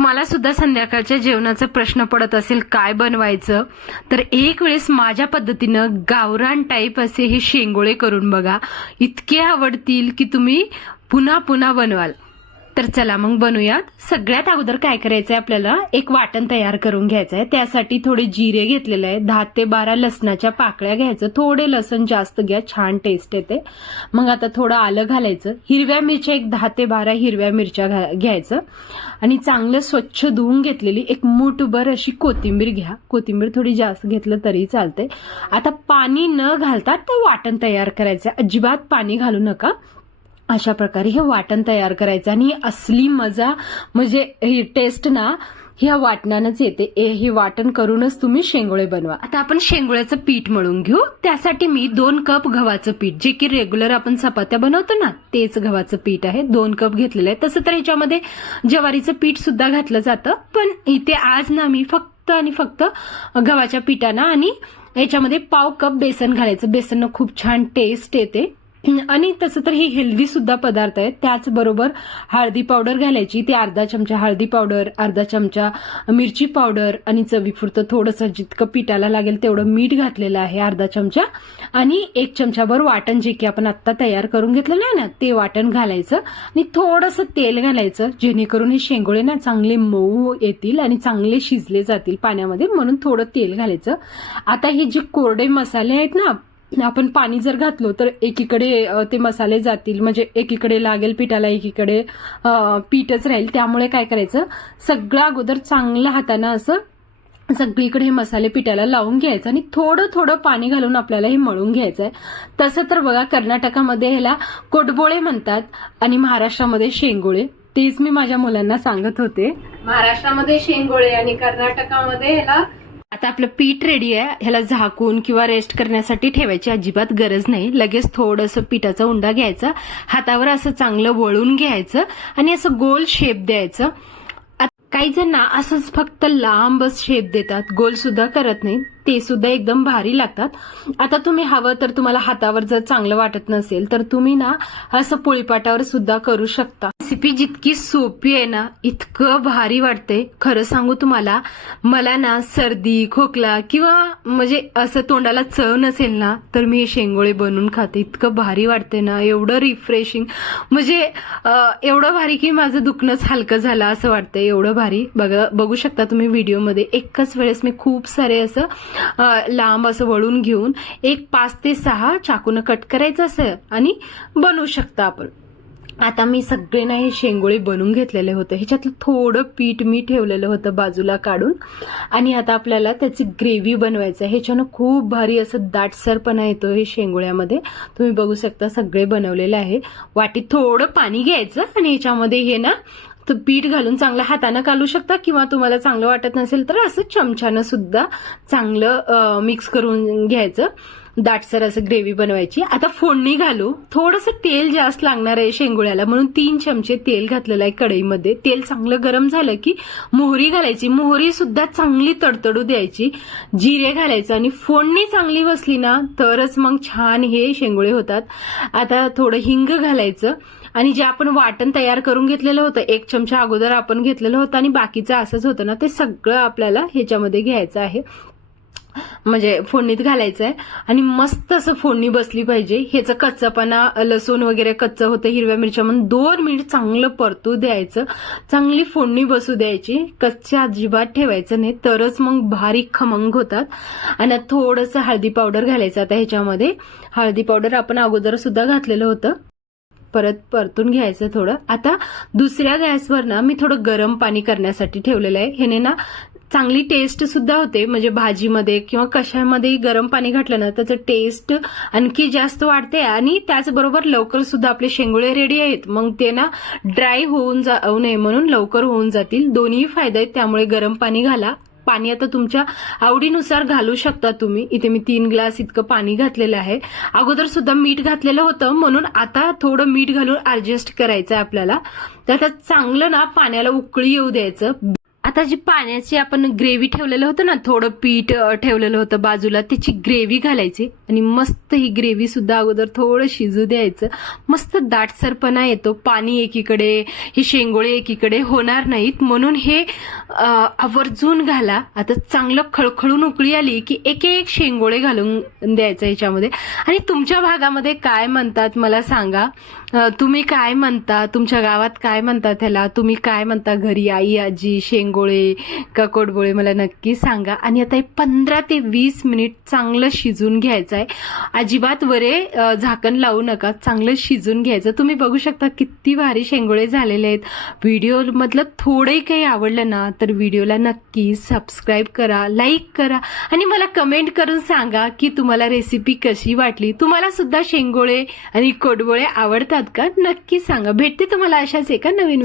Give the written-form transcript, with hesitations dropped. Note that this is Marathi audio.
तुम्हाला सुद्धा संध्याकाळच्या जेवणाचा प्रश्न पडत असेल काय बनवायचं, तर एक वेळेस माझ्या पद्धतीनं गावरान टाईप असे हे शेंगोळे करून बघा. इतके आवडतील की तुम्ही पुन्हा पुन्हा बनवाल. तर चला मग बनवूयात. सगळ्यात अगोदर काय करायचंय, आपल्याला एक वाटण तयार करून घ्यायचं आहे. त्यासाठी थोडे जिरे घेतलेले आहे, 10 ते 12 लसणाच्या पाकळ्या घ्यायचं. थोडे लसण जास्त घ्या, छान टेस्ट येते. मग आता थोडं आलं घालायचं. हिरव्या मिरच्या एक 10 ते 12 हिरव्या मिरच्या घ्यायचं आणि चांगलं स्वच्छ धुवून घेतलेली एक मूठभर अशी कोथिंबीर घ्या. कोथिंबीर थोडी जास्त घेतलं तरी चालते. आता पाणी न घालता तर वाटण तयार करायचं, अजिबात पाणी घालू नका. अशा प्रकारे हे वाटण तयार करायचं आणि असली मजा म्हणजे ही टेस्ट ना ह्या वाटणानच येते. हे वाटण करूनच तुम्ही शेंगोळे बनवा. आता आपण शेंगोळ्याचं पीठ मळून घेऊ. त्यासाठी मी 2 कप गव्हाचं पीठ, जे की रेग्युलर आपण चपात्या बनवतो ना तेच गव्हाचं पीठ आहे, 2 कप घेतलेलं आहे. तसं तर ह्याच्यामध्ये ज्वारीचं पीठ सुद्धा घातलं जातं, पण इथे आज ना मी फक्त आणि फक्त गव्हाच्या पिठानं आणि याच्यामध्ये पाव कप बेसन घालायचं. बेसननं खूप छान टेस्ट येते आणि तसं तर हे हेल्दी सुद्धा पदार्थ आहे. त्याचबरोबर हळदी पावडर घालायची, ती अर्धा चमचा हळदी पावडर, अर्धा चमचा मिरची पावडर आणि चवीपुरतं थोडंसं जितकं पिठाला लागेल तेवढं मीठ घातलेलं आहे, अर्धा चमचा, आणि 1 चमचाभर वाटण जे की आपण आत्ता तयार करून घेतलेलं आहे ना ते वाटण घालायचं आणि थोडंसं तेल घालायचं, जेणेकरून हे शेंगोळे ना चांगले मऊ येतील आणि चांगले शिजले जातील पाण्यामध्ये, म्हणून थोडं तेल घालायचं. आता हे जे कोरडे मसाले आहेत ना, आपण पाणी जर घातलो तर एकीकडे ते मसाले जातील, म्हणजे एकीकडे लागेल पिठाला, एकीकडे पीठच राहील. त्यामुळे काय करायचं, सगळं अगोदर चांगलं हातानं असं सगळीकडे हे मसाले पिठाला लावून घ्यायचं आणि थोडं थोडं पाणी घालून आपल्याला हे मळून घ्यायचं आहे. तसं तर बघा कर्नाटकामध्ये ह्याला कोडबोळे म्हणतात आणि महाराष्ट्रामध्ये शेंगोळे. तेच मी माझ्या मुलांना सांगत होते, महाराष्ट्रामध्ये शेंगोळे आणि कर्नाटकामध्ये ह्याला. आता आपलं पीठ रेडी आहे. ह्याला झाकून किंवा रेस्ट करण्यासाठी ठेवायची अजिबात गरज नाही. लगेच थोडंसं पिठाचा उंडा घ्यायचा, हातावर असं चांगलं वळून घ्यायचं आणि असं गोल शेप द्यायचं. काही जण ना असंच फक्त लांबच शेप देतात, गोल सुद्धा करत नाही, ते सुद्धा एकदम भारी लागतात. आता तुम्ही हवं तर तुम्हाला हातावर जर चांगलं वाटत नसेल तर तुम्ही ना असं पोळीपाटावर सुद्धा करू शकता. रेसिपी जितकी सोपी आहे ना इतकं भारी वाटते. खरं सांगू तुम्हाला, मला ना सर्दी खोकला किंवा म्हणजे असं तोंडाला चव नसेल ना तर मी हे शेंगोळे बनवून खाते. इतकं भारी वाटते ना, एवढं रिफ्रेशिंग, म्हणजे एवढं भारी की माझं दुखणंच हलकं झालं असं वाटतंय, एवढं भारी. बघू शकता तुम्ही व्हिडिओमध्ये. एकच वेळेस मी खूप सारे असं लांब असं वळून घेऊन एक 5 ते 6 चाकून कट करायचं असं आणि बनवू शकता आपण. आता मी सगळे ना हे शेंगोळे बनवून घेतलेले होते. ह्याच्यातलं थोडं पीठ मी ठेवलेलं होतं बाजूला काढून आणि आता आपल्याला त्याची ग्रेव्ही बनवायचं आहे. ह्याच्यानं खूप भारी असं दाटसरपणा येतो हे शेंगोळ्यामध्ये. तुम्ही बघू शकता सगळे बनवलेले आहे. वाटीत थोडं पाणी घ्यायचं आणि ह्याच्यामध्ये हे ना तर पीठ घालून चांगलं हाताने कालू शकता किंवा तुम्हाला चांगलं वाटत नसेल तर असं चमच्यानं सुद्धा चांगलं मिक्स करून घ्यायचं. दाटसर असं ग्रेव्ही बनवायची. आता फोडणी घालू. थोडंसं तेल जास्त लागणार आहे शेंगोळ्याला, म्हणून 3 चमचे तेल घातलेलं आहे कढईमध्ये. तेल चांगलं गरम झालं की मोहरी घालायची. मोहरी सुद्धा चांगली तडतडू द्यायची. जिरे घालायचं आणि फोडणी चांगली बसली ना तरच मग छान हे शेंगोळे होतात. आता थोडं हिंग घालायचं आणि जे आपण वाटण तयार करून घेतलेलं होतं 1 चमचा अगोदर आपण घेतलेलं होतं आणि बाकीचं असंच होतं ना, ते सगळं आपल्याला ह्याच्यामध्ये घ्यायचं आहे, म्हणजे फोडणीत घालायचं आहे आणि मस्त असं फोडणी बसली पाहिजे. ह्याचं कच्चपणा, लसूण वगैरे कच्चं होतं, हिरव्या मिरच्या म्हणून 2 मिनिट चांगलं परतू द्यायचं. चांगली फोडणी बसू द्यायची, कच्च्या अजिबात ठेवायचं नाही, तरच मग भारी खमंग होतात. आणि थोडंसं हळदी पावडर घालायचं. आता ह्याच्यामध्ये हळदी पावडर आपण अगोदर सुद्धा घातलेलं होतं. परत परतून घ्यायचं थोडं. आता दुसऱ्या गॅसवर ना मी थोडं गरम पाणी करण्यासाठी ठेवलेलं आहे. ह्याने ना चांगली टेस्ट सुद्धा होते, म्हणजे भाजीमध्ये किंवा कशामध्ये गरम पाणी घातलं ना त्याचं टेस्ट आणखी जास्त वाढते आणि त्याचबरोबर लवकर सुद्धा आपले शेंगोळे रेडी आहेत. मग ते ना ड्राय होऊन जाऊ नये म्हणून लवकर होऊन जातील. दोन्ही फायदे आहेत, त्यामुळे गरम पाणी घाला. पाणी आता तुमच्या आवडीनुसार घालू शकता तुम्ही. इथे मी 3 ग्लास इतकं पाणी घातलेलं आहे. अगोदर सुद्धा मीठ घातलेलं होतं, म्हणून आता थोडं मीठ घालून ऍडजस्ट करायचं आहे आपल्याला. तर आता चांगलं ना पाण्याला उकळी येऊ द्यायचं. आता जी पाण्याची आपण ग्रेव्ही ठेवलेलं होतं ना, थोडं पीठ ठेवलेलं होतं बाजूला, त्याची ग्रेव्ही घालायची आणि मस्त ही ग्रेव्ही सुद्धा अगोदर थोडं शिजू द्यायचं. मस्त दाटसरपणा येतो. पाणी एकीकडे, हे शेंगोळे एकीकडे होणार नाहीत, म्हणून हे आवर्जून घाला. आता चांगलं खळखळून उकळी आली की एक एक शेंगोळे घालून द्यायचं ह्याच्यामध्ये. आणि तुमच्या भागामध्ये काय म्हणतात मला सांगा. तुम्ही काय म्हणता, तुमच्या गावात काय म्हणतात ह्याला, तुम्ही काय म्हणता घरी, आई आजी, शेंगोळे का कोडबोळे, मला नक्की सांगा. आणि आता हे 15 ते 20 मिनिट चांगलं शिजून घ्यायचं आहे. अजिबात वरे झाकण लावू नका, चांगलं शिजून घ्यायचं. तुम्ही बघू शकता किती भारी शेंगोळे झालेले आहेत. व्हिडिओमधलं थोडंही काही आवडलं ना तर व्हिडिओला नक्की सबस्क्राईब करा, लाईक करा आणि मला कमेंट करून सांगा की तुम्हाला रेसिपी कशी वाटली. तुम्हाला सुद्धा शेंगोळे आणि कोडबोळे आवडतात का? नक्की सांगा. भेटते तुम्हाला अशाच एका नवीन